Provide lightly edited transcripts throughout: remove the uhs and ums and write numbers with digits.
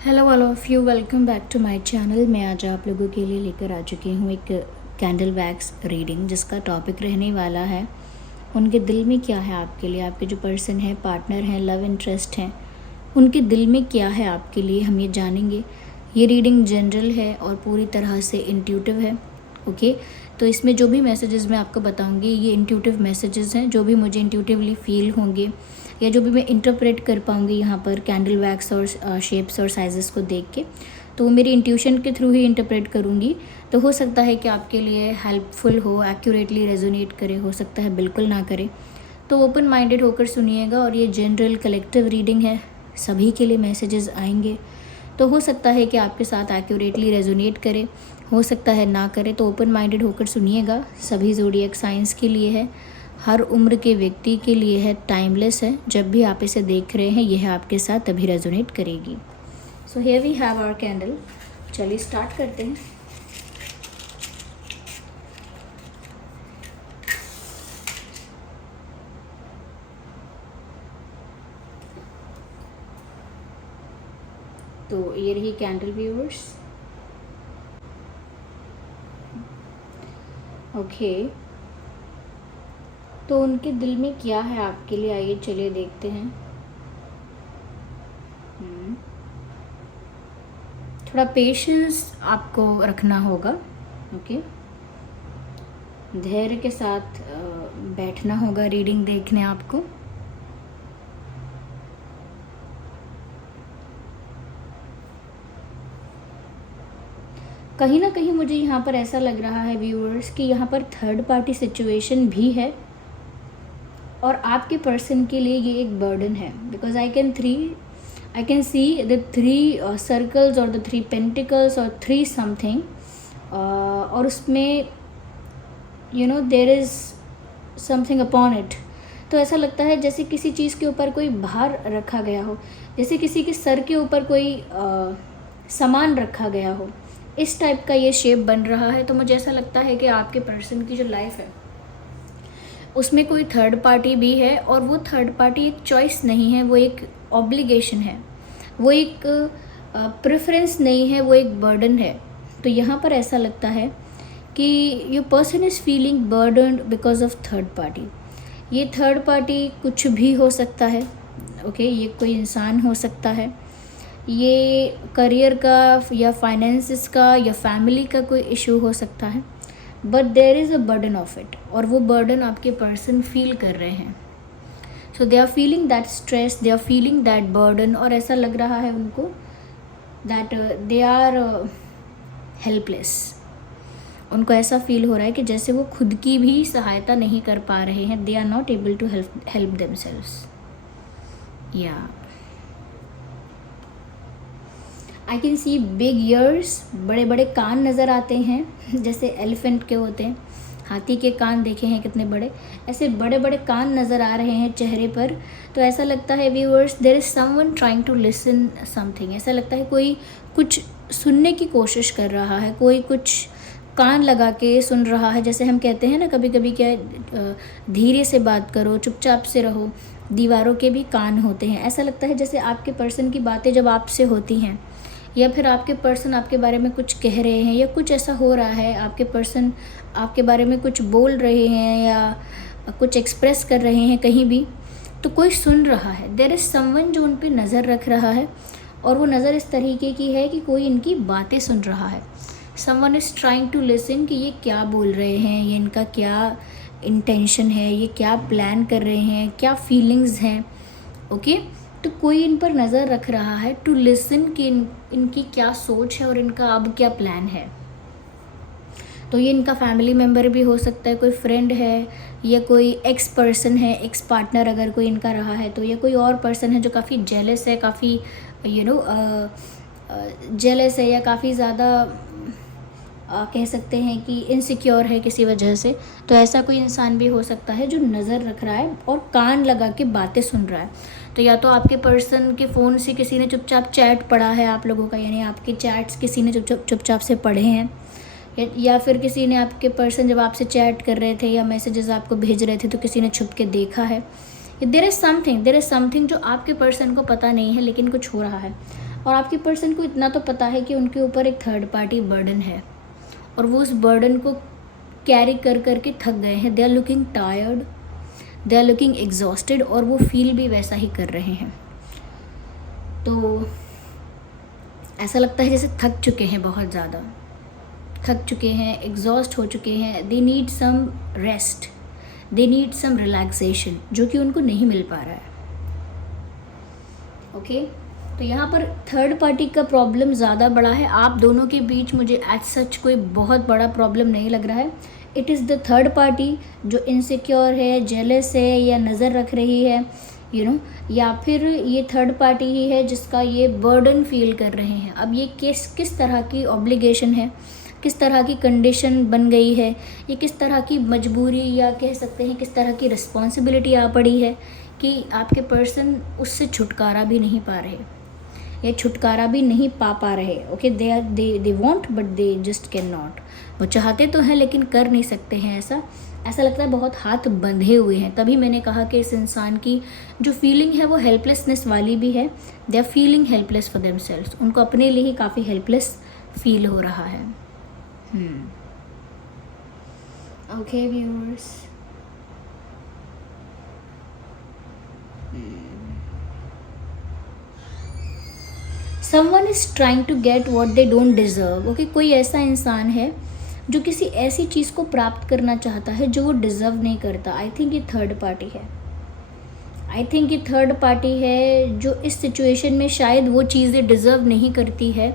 Hello all of you, welcome back to my channel. मैं आज आप लोगों के लिए लेकर आ चुकी हूँ एक कैंडल वैक्स रीडिंग, जिसका टॉपिक रहने वाला है उनके दिल में क्या है आपके लिए। आपके जो पर्सन है, पार्टनर हैं, लव इंटरेस्ट हैं, उनके दिल में क्या है आपके लिए, हम ये जानेंगे। ये रीडिंग जनरल है और पूरी तरह से इंट्यूटिव है। ओके, तो इसमें जो भी मैसेजेस मैं आपको बताऊंगी ये इंट्यूटिव मैसेजेस हैं, जो भी मुझे इंट्यूटिवली फील होंगे या जो भी मैं इंटरप्रेट कर पाऊंगी यहाँ पर कैंडल वैक्स और शेप्स और साइजेस को देख के, तो वो मेरी इंट्यूशन के थ्रू ही इंटरप्रेट करूँगी। तो हो सकता है कि आपके लिए हेल्पफुल हो, एक्यूरेटली रेजोनेट करे, हो सकता है बिल्कुल ना करे। तो ओपन माइंडेड होकर सुनिएगा। और ये जनरल कलेक्टिव रीडिंग है, सभी के लिए मैसेजेस आएंगे। तो हो सकता है कि आपके साथ एक्यूरेटली रेजोनेट करे, हो सकता है ना करे। तो ओपन माइंडेड होकर सुनिएगा। सभी ज़ोडिएक साइंस के लिए है, हर उम्र के व्यक्ति के लिए है, टाइमलेस है। जब भी आप इसे देख रहे हैं यह आपके साथ तभी रेजोनेट करेगी। So here we have our candle. चलिए स्टार्ट करते हैं। तो ये रही कैंडल व्यूअर्स। ओके, तो उनके दिल में क्या है आपके लिए, आइए चलिए देखते हैं। थोड़ा पेशेंस आपको रखना होगा। ओके, धैर्य के साथ बैठना होगा रीडिंग देखने आपको। कहीं ना कहीं मुझे यहाँ पर ऐसा लग रहा है व्यूअर्स कि यहाँ पर थर्ड पार्टी सिचुएशन भी है और आपके पर्सन के लिए ये एक बर्डन है। Because I can see the three circles और द थ्री पेंटिकल्स और थ्री समथिंग, और उसमें there is something upon it. तो ऐसा लगता है जैसे किसी चीज़ के ऊपर कोई भार रखा गया हो, जैसे किसी के सर के ऊपर कोई सामान रखा गया हो। इस टाइप का ये शेप बन रहा है। तो मुझे ऐसा लगता है कि आपके पर्सन की जो लाइफ है उसमें कोई थर्ड पार्टी भी है, और वो थर्ड पार्टी एक चॉइस नहीं है, वो एक ऑब्लिगेशन है, वो एक प्रेफरेंस नहीं है, वो एक बर्डन है। तो यहाँ पर ऐसा लगता है कि your person is feeling burdened because of third party. ये थर्ड पार्टी कुछ भी हो सकता है। ओके, ये कोई इंसान हो सकता है, ये करियर का या फाइनेंसिस का या फैमिली का कोई इशू हो सकता है, but there is a burden of it, और वो बर्डन आपके पर्सन फील कर रहे हैं। So they are feeling that stress, they are feeling that burden, और ऐसा लग रहा है उनको दैट दे आर हेल्पलेस। उनको ऐसा फील हो रहा है कि जैसे वो खुद की भी सहायता नहीं कर पा रहे हैं। They are not able to help themselves. या I can see big ears, बड़े बड़े कान नज़र आते हैं, जैसे एलिफेंट के होते हैं। हाथी के कान देखे हैं कितने बड़े, ऐसे बड़े बड़े कान नज़र आ रहे हैं चेहरे पर। तो ऐसा लगता है viewers, there is someone trying to listen something. ऐसा लगता है कोई कुछ सुनने की कोशिश कर रहा है, कोई कुछ कान लगा के सुन रहा है। जैसे हम कहते हैं ना कभी कभी, क्या धीरे से बात करो, चुपचाप से रहो, दीवारों के भी कान होते हैं। ऐसा लगता है जैसे आपके पर्सन की बातें जब आपसे होती हैं, या फिर आपके पर्सन आपके बारे में कुछ कह रहे हैं, या कुछ ऐसा हो रहा है, आपके पर्सन आपके बारे में कुछ बोल रहे हैं या कुछ एक्सप्रेस कर रहे हैं कहीं भी, तो कोई सुन रहा है। देयर इज़ समवन जो उन पर नज़र रख रहा है, और वो नज़र इस तरीके की है कि कोई इनकी बातें सुन रहा है। Someone is trying to listen कि ये क्या बोल रहे हैं, ये इनका क्या इंटेंशन है, ये क्या प्लान कर रहे हैं, क्या फीलिंग्स हैं। ओके, तो कोई इन पर नज़र रख रहा है टू लिसन कि इनकी क्या सोच है और इनका अब क्या प्लान है। तो ये इनका फैमिली मेम्बर भी हो सकता है, कोई फ्रेंड है, या कोई एक्स पर्सन है, एक्स पार्टनर अगर कोई इनका रहा है तो, या कोई और पर्सन है जो काफ़ी जेलस है, काफ़ी जेलस है, या काफ़ी ज़्यादा कह सकते हैं कि इनसिक्योर है किसी वजह से। तो ऐसा कोई इंसान भी हो सकता है जो नज़र रख रहा है और कान लगा के बातें सुन रहा है। तो या तो आपके पर्सन के फ़ोन से किसी ने चुपचाप चैट पढ़ा है आप लोगों का, यानी आपके चैट्स किसी ने चुपचाप से पढ़े हैं, या फिर किसी ने आपके पर्सन जब आपसे चैट कर रहे थे या मैसेजेस आपको भेज रहे थे तो किसी ने छुप के देखा है। देयर इज़ समथिंग जो आपके पर्सन को पता नहीं है, लेकिन कुछ हो रहा है। और आपके पर्सन को इतना तो पता है कि उनके ऊपर एक थर्ड पार्टी बर्डन है और वो उस बर्डन को कैरी कर करके थक गए हैं। They are looking tired, they are looking exhausted, और वो फील भी वैसा ही कर रहे हैं। तो ऐसा लगता है जैसे थक चुके हैं, बहुत ज़्यादा थक चुके हैं, एग्जॉस्ट हो चुके हैं। They need some rest, they need some relaxation, जो कि उनको नहीं मिल पा रहा है। ओके तो यहाँ पर थर्ड पार्टी का प्रॉब्लम ज़्यादा बड़ा है। आप दोनों के बीच मुझे एज सच कोई बहुत बड़ा प्रॉब्लम नहीं लग रहा है। It is the third party जो इनसिक्योर है, जेलस है, या नज़र रख रही है, या फिर ये थर्ड पार्टी ही है जिसका ये बर्डन फील कर रहे हैं। अब ये किस तरह की ऑब्लिगेशन है, किस तरह की कंडीशन बन गई है, ये किस तरह की मजबूरी, या कह सकते हैं किस तरह की रिस्पॉन्सिबिलिटी आ पड़ी है कि आपके पर्सन उससे छुटकारा भी नहीं पा रहे, या छुटकारा भी नहीं पा रहे। Okay they want but they just can not. वो चाहते तो हैं लेकिन कर नहीं सकते हैं। ऐसा लगता है बहुत हाथ बंधे हुए हैं। तभी मैंने कहा कि इस इंसान की जो फीलिंग है वो हेल्पलेसनेस वाली भी है। They are feeling helpless for themselves. उनको अपने लिए ही काफ़ी हेल्पलेस फील हो रहा है। Okay viewers, someone is trying to get what they don't deserve. Okay कोई ऐसा इंसान है जो किसी ऐसी चीज़ को प्राप्त करना चाहता है जो वो डिज़र्व नहीं करता। आई थिंक ये थर्ड पार्टी है। आई थिंक ये थर्ड पार्टी है जो इस सिचुएशन में शायद वो चीज़ें डिज़र्व नहीं करती है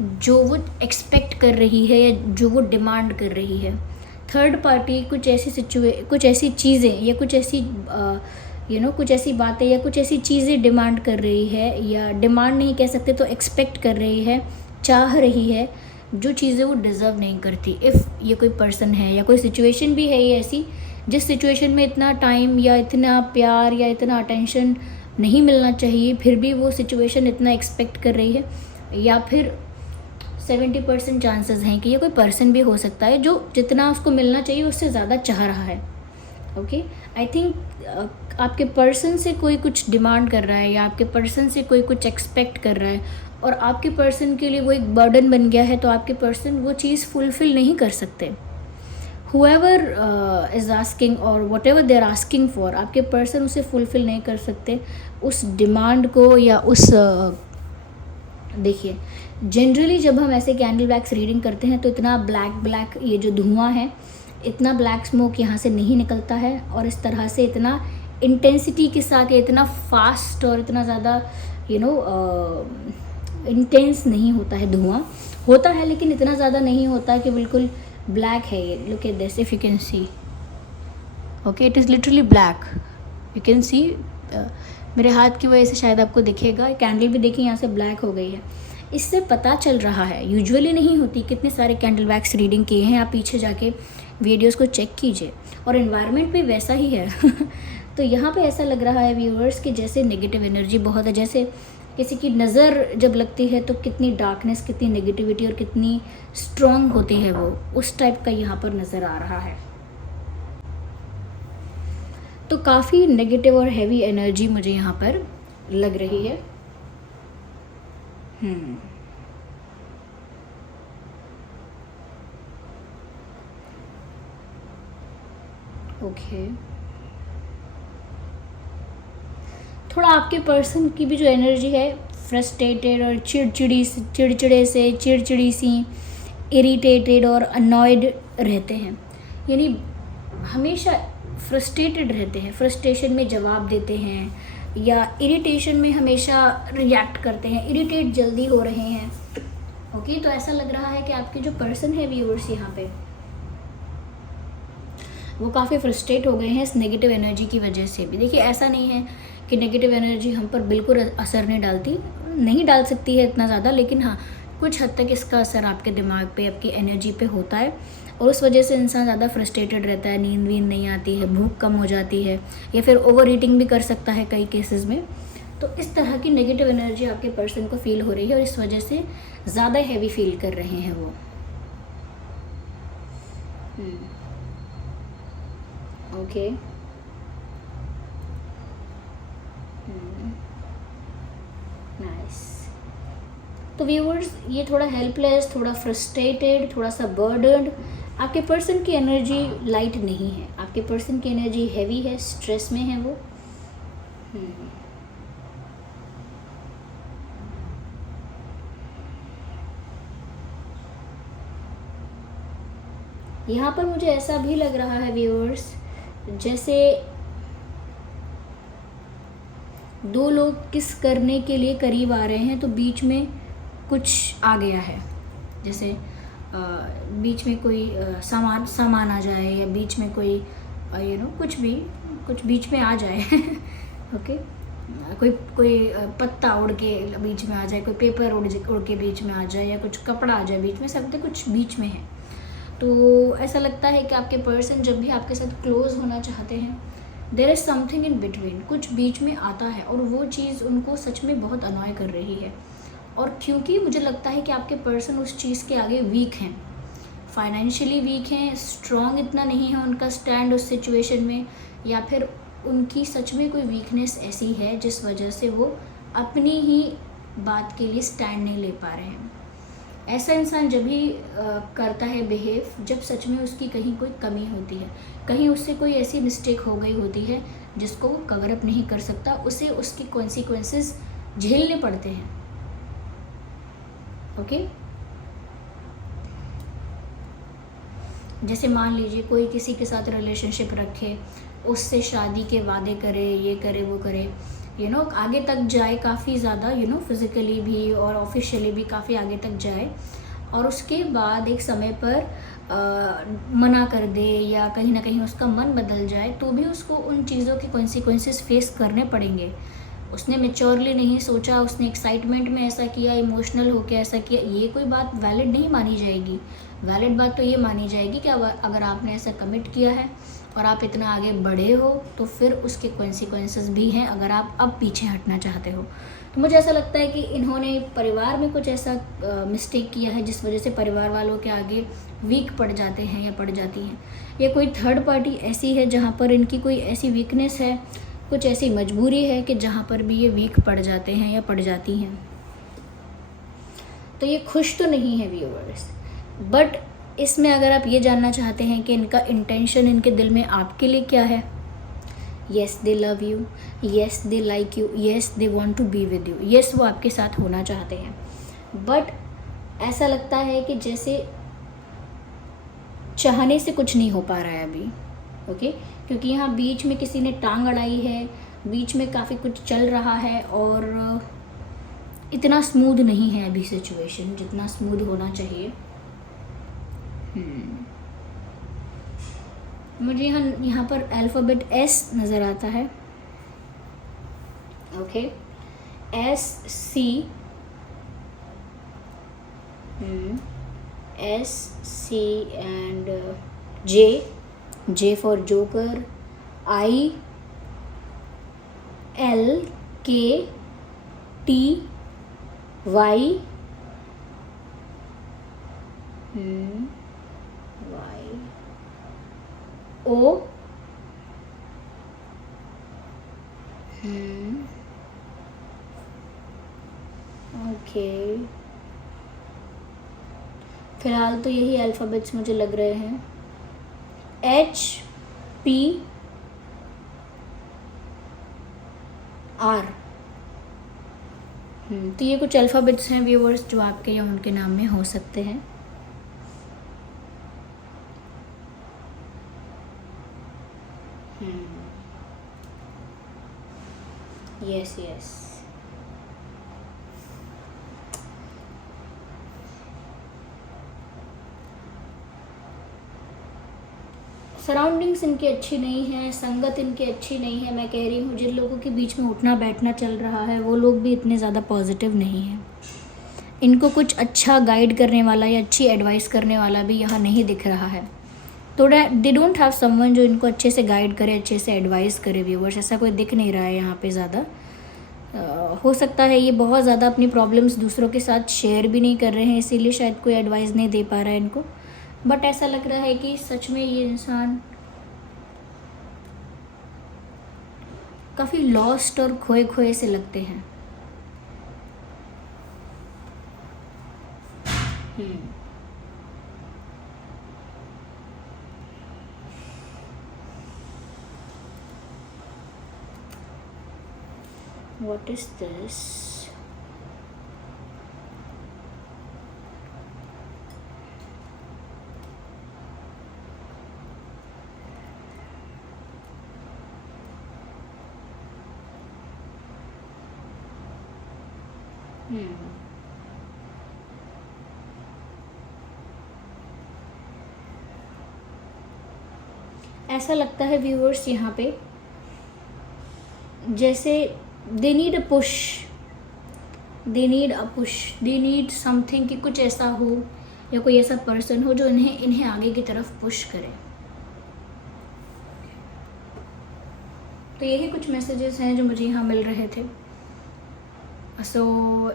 जो वो एक्सपेक्ट कर रही है या जो वो डिमांड कर रही है। थर्ड पार्टी कुछ ऐसी चीज़ें या कुछ ऐसी कुछ ऐसी बातें या कुछ ऐसी चीज़ें डिमांड कर रही है, या डिमांड नहीं कह सकते तो एक्सपेक्ट कर रही है, चाह रही है, जो चीज़ें वो डिज़र्व नहीं करती। इफ़ ये कोई पर्सन है या कोई सिचुएशन भी है ये ऐसी जिस सिचुएशन में इतना टाइम या इतना प्यार या इतना अटेंशन नहीं मिलना चाहिए, फिर भी वो सिचुएशन इतना एक्सपेक्ट कर रही है, या फिर 70% चांसेस हैं कि ये कोई पर्सन भी हो सकता है जो जितना उसको मिलना चाहिए उससे ज़्यादा चाह रहा है। ओके आई थिंक आपके पर्सन से कोई कुछ डिमांड कर रहा है या आपके पर्सन से कोई कुछ एक्सपेक्ट कर रहा है और आपके पर्सन के लिए वो एक बर्डन बन गया है, तो आपके पर्सन वो चीज़ फुलफ़िल नहीं कर सकते। हुएवर इज़ आस्किंग और whatever they are asking for, आपके पर्सन उसे फुलफ़िल नहीं कर सकते उस डिमांड को या उस देखिए जनरली जब हम ऐसे कैंडल वैक्स रीडिंग करते हैं तो इतना ब्लैक ये जो धुआं है, इतना ब्लैक स्मोक यहाँ से नहीं निकलता है और इस तरह से इतना इंटेंसिटी के साथ या इतना फास्ट और इतना ज़्यादा इंटेंस नहीं होता है। धुआं होता है लेकिन इतना ज़्यादा नहीं होता कि बिल्कुल ब्लैक है ये। Look at this, if you can see, okay it is literally black, you can see. मेरे हाथ की वजह से शायद आपको दिखेगा, कैंडल भी देखिए यहाँ से ब्लैक हो गई है। इससे पता चल रहा है, यूजुअली नहीं होती, कितने सारे कैंडल वैक्स रीडिंग किए हैं, आप पीछे जाके वीडियोस को चेक कीजिए और एनवायरनमेंट भी वैसा ही है। तो यहाँ पे ऐसा लग रहा है व्यूअर्स कि जैसे नेगेटिव एनर्जी बहुत है, जैसे किसी की नज़र जब लगती है तो कितनी डार्कनेस, कितनी नेगेटिविटी और कितनी स्ट्रॉन्ग होती है वो, उस टाइप का यहाँ पर नज़र आ रहा है। तो काफ़ी नेगेटिव और हैवी एनर्जी मुझे यहाँ पर लग रही है। ओके थोड़ा आपके पर्सन की भी जो एनर्जी है फ्रस्ट्रेटेड और चिड़चिड़ी सी, इरिटेटेड और अनॉयड रहते हैं, यानी हमेशा फ्रस्ट्रेटेड रहते हैं, फ्रस्ट्रेशन में जवाब देते हैं या इरिटेशन में हमेशा रिएक्ट करते हैं, इरिटेट जल्दी हो रहे हैं। ओके तो ऐसा लग रहा है कि आपके जो पर्सन है व्यूअर्स यहाँ पे वो काफ़ी फ्रस्ट्रेट हो गए हैं इस नेगेटिव एनर्जी की वजह से भी। देखिए ऐसा नहीं है कि नेगेटिव एनर्जी हम पर बिल्कुल असर नहीं डाल सकती है इतना ज़्यादा, लेकिन हाँ कुछ हद तक इसका असर आपके दिमाग पे, आपकी एनर्जी पे होता है और उस वजह से इंसान ज़्यादा फ्रस्ट्रेटेड रहता है, नींद वींद नहीं आती है, भूख कम हो जाती है या फिर ओवर ईटिंग भी कर सकता है कई केसेस में। तो इस तरह की नेगेटिव एनर्जी आपके पर्सन को फील हो रही है और इस वजह से ज़्यादा हैवी फील कर रहे हैं वो। Okay nice. तो व्यूअर्स, ये थोड़ा हेल्पलेस, थोड़ा फ्रस्ट्रेटेड, थोड़ा सा बर्डन्ड, आपके पर्सन की एनर्जी लाइट नहीं है, आपके पर्सन की एनर्जी हैवी है, स्ट्रेस में है वो। यहाँ पर मुझे ऐसा भी लग रहा है व्यूअर्स, जैसे दो लोग किस करने के लिए करीब आ रहे हैं तो बीच में कुछ आ गया है, जैसे बीच में कोई सामान आ जाए, या बीच में कोई कुछ बीच में आ जाए ओके, कोई पत्ता उड़ के बीच में आ जाए, कोई पेपर उड़ के बीच में आ जाए, या कुछ कपड़ा आ जाए बीच में, सब कुछ बीच में है। तो ऐसा लगता है कि आपके पर्सन जब भी आपके साथ क्लोज होना चाहते हैं, there is something in between, कुछ बीच में आता है और वो चीज़ उनको सच में बहुत अनॉय कर रही है। और क्योंकि मुझे लगता है कि आपके पर्सन उस चीज़ के आगे वीक हैं, फाइनेंशियली वीक हैं, स्ट्रॉन्ग इतना नहीं है उनका स्टैंड उस सिचुएशन में, या फिर उनकी सच में कोई वीकनेस ऐसी है जिस वजह से वो अपनी ही बात के लिए स्टैंड नहीं ले पा रहे हैं। ऐसा इंसान जब भी करता है बिहेव, जब सच में उसकी कहीं कोई कमी होती है, कहीं उससे कोई ऐसी मिस्टेक हो गई होती है जिसको वो कवर अप नहीं कर सकता, उसे उसकी कॉन्सिक्वेंसेस झेलने पड़ते हैं। ओके, जैसे मान लीजिए कोई किसी के साथ रिलेशनशिप रखे, उससे शादी के वादे करे, ये करे वो करे, आगे तक जाए काफ़ी ज़्यादा, फिज़िकली भी और ऑफिशियली भी काफ़ी आगे तक जाए, और उसके बाद एक समय पर मना कर दे या कहीं ना कहीं उसका मन बदल जाए, तो भी उसको उन चीज़ों के कॉन्सिक्वेंसेस फेस करने पड़ेंगे। उसने मैच्योरली नहीं सोचा, उसने एक्साइटमेंट में ऐसा किया, इमोशनल होकर ऐसा किया, ये कोई बात वैलिड नहीं मानी जाएगी। वैलिड बात तो ये मानी जाएगी कि अगर आपने ऐसा कमिट किया है और आप इतना आगे बढ़े हो, तो फिर उसके कॉन्सिक्वेंसेस भी हैं अगर आप अब पीछे हटना चाहते हो। तो मुझे ऐसा लगता है कि इन्होंने परिवार में कुछ ऐसा मिस्टेक किया है जिस वजह से परिवार वालों के आगे वीक पड़ जाते हैं या पड़ जाती हैं, या कोई थर्ड पार्टी ऐसी है जहाँ पर इनकी कोई ऐसी वीकनेस है, कुछ ऐसी मजबूरी है कि जहाँ पर भी ये वीक पड़ जाते हैं या पड़ जाती हैं। तो ये खुश तो नहीं है व्यूअर्स, बट इसमें अगर आप ये जानना चाहते हैं कि इनका इंटेंशन इनके दिल में आपके लिए क्या है, yes they love you, yes they like you, yes they want to be with you, yes वो आपके साथ होना चाहते हैं, बट ऐसा लगता है कि जैसे चाहने से कुछ नहीं हो पा रहा है अभी। ओके, क्योंकि यहाँ बीच में किसी ने टांग अड़ाई है, बीच में काफ़ी कुछ चल रहा है और इतना स्मूथ नहीं है अभी सिचुएशन जितना स्मूथ होना चाहिए। मुझे यहाँ पर अल्फ़ाबेट एस नज़र आता है। Okay, S C and J for joker, I L K T Y O okay, फिलहाल तो यही अल्फ़ाबेट्स मुझे लग रहे हैं, एच पी आर। तो ये कुछ अल्फ़ाबेट्स हैं व्यूअर्स जो आपके या उनके नाम में हो सकते हैं। यस यस, सराउंडिंग्स इनकी अच्छी नहीं है, संगत इनकी अच्छी नहीं है। मैं कह रही हूँ जिन लोगों के बीच में उठना बैठना चल रहा है वो लोग भी इतने ज़्यादा पॉजिटिव नहीं हैं। इनको कुछ अच्छा गाइड करने वाला या अच्छी एडवाइस करने वाला भी यहाँ नहीं दिख रहा है। थोड़ा दे डोंट हैव समवन जो इनको अच्छे से गाइड करे, अच्छे से एडवाइस करे। व्यूअर्स, ऐसा कोई दिख नहीं रहा है यहाँ पे ज़्यादा। हो सकता है ये बहुत ज़्यादा अपनी प्रॉब्लम्स दूसरों के साथ शेयर भी नहीं कर रहे हैं, इसीलिए शायद कोई एडवाइस नहीं दे पा रहा है इनको। बट ऐसा लग रहा है कि सच में ये इंसान काफ़ी लॉस्ट और खोए खोए से लगते हैं। What is this? ऐसा लगता है व्यूअर्स यहाँ पे जैसे they need a push, they need something कि कुछ ऐसा हो या कोई ऐसा पर्सन हो जो इन्हें आगे की तरफ पुश करे। तो यही कुछ मैसेजेस हैं जो मुझे यहाँ मिल रहे थे।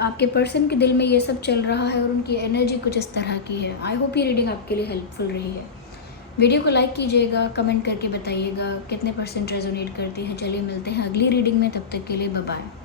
आपके पर्सन के दिल में ये सब चल रहा है और उनकी एनर्जी कुछ इस तरह की है। आई होप ये रीडिंग आपके लिए हेल्पफुल रही है। वीडियो को लाइक कीजिएगा, कमेंट करके बताइएगा कितने % रेजोनेट करती हैं। चलिए मिलते हैं अगली रीडिंग में, तब तक के लिए बाय बाय।